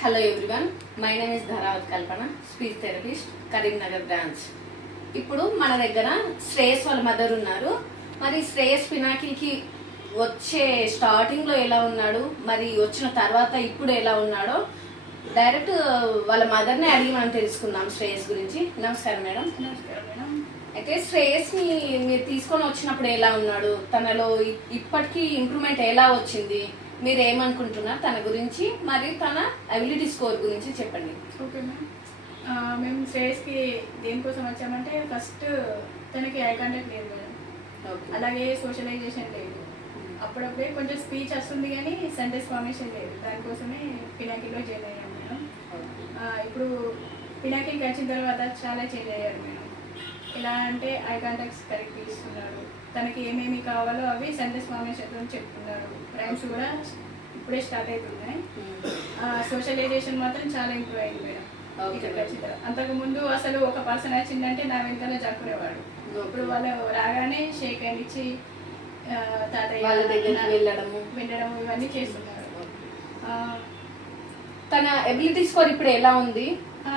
Hello everyone, my name is Dharavath Kalpana, speech therapist, Karimnagar branch. ఇప్పుడు మన దగ్గర శ్రేయస్ వాళ్ళ మదర్ ఉన్నారు. మరి శ్రేయస్ పినాకిల్కి వచ్చే స్టార్టింగ్ లో ఎలా ఉన్నాడు, మరి వచ్చిన తర్వాత ఇప్పుడు ఎలా ఉన్నాడో డైరెక్ట్ వాళ్ళ మదర్నే అడిగి మనం తెలుసుకుందాం శ్రేయస్ గురించి. నమస్కారం మేడం. నమస్కారం మేడం. అయితే శ్రేయస్ ని మీరు తీసుకొని వచ్చినప్పుడు ఎలా ఉన్నాడు, తనలో ఇప్పటికీ ఇంప్రూవ్మెంట్ ఎలా వచ్చింది, మీరు ఏమనుకుంటున్నారు తన గురించి, మరియు తన అబిలిటీ స్కోర్ గురించి చెప్పండి. Okay ma'am. మేము శ్రేయస్కి దేనికోసం వచ్చామంటే ఫస్ట్ తనకి ఐ కాంటాక్ట్ లేదు మేడం, అలాగే సోషలైజేషన్ లేదు. అప్పుడప్పుడే కొంచెం స్పీచ్ వస్తుంది కానీ సెంటెన్స్ ఫార్మేషన్ లేదు. దానికోసమే పినాకిల్లో జాయిన్ అయ్యాం మేడం. ఇప్పుడు పినాకిల్కి వచ్చిన తర్వాత చాలా చేంజ్ అయ్యారు మేడం. ఎలా అంటే ఐ కాంటాక్ట్స్ కరెక్ట్ ఇస్తున్నాడు, తనకి ఏమేమి కావాలో అవి సెంటెన్స్ ఫార్మేషన్తో చెప్తున్నారు. రైమ్స్ కూడా ఇప్పుడే స్టార్ట్ అవుతున్నాయి. సోషలైజేషన్ మాత్రం చాలా ఇంప్రూవ్ అయింది మేడం ఇక్కడికి వచ్చిన తర్వాత. అంతకుముందు అసలు ఒక పర్సన్ వచ్చిందంటే నా వెంటనే జరుపుకునేవాడు. ఇప్పుడు వాళ్ళు రాగానే షేక్ హ్యాండ్ ఇచ్చి తాతయ్య వాళ్ళ దగ్గరికి వెళ్ళడము ఇవన్నీ చేస్తున్నారు. తన ఎబిలిటీ స్కోర్ ఇప్పుడు ఎలా ఉంది,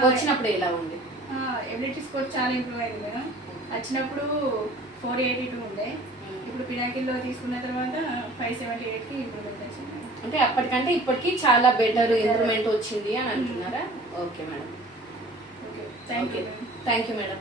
వచ్చినప్పుడు ఎలా ఉంది? ఎబిలిటీ స్కోర్ చాలా ఇంప్రూవ్ అయింది మేడం. వచ్చినప్పుడు 482 ఉండే, ఇప్పుడు పినాకిల్లో తీసుకున్న తర్వాత 578కి ఇంప్రూవ్మెంట్ వచ్చింది. అంటే అప్పటికంటే ఇప్పటికి చాలా బెటర్ ఇంప్రూవ్మెంట్ వచ్చింది అని అంటున్నారా? Okay madam. Okay, thank you madam.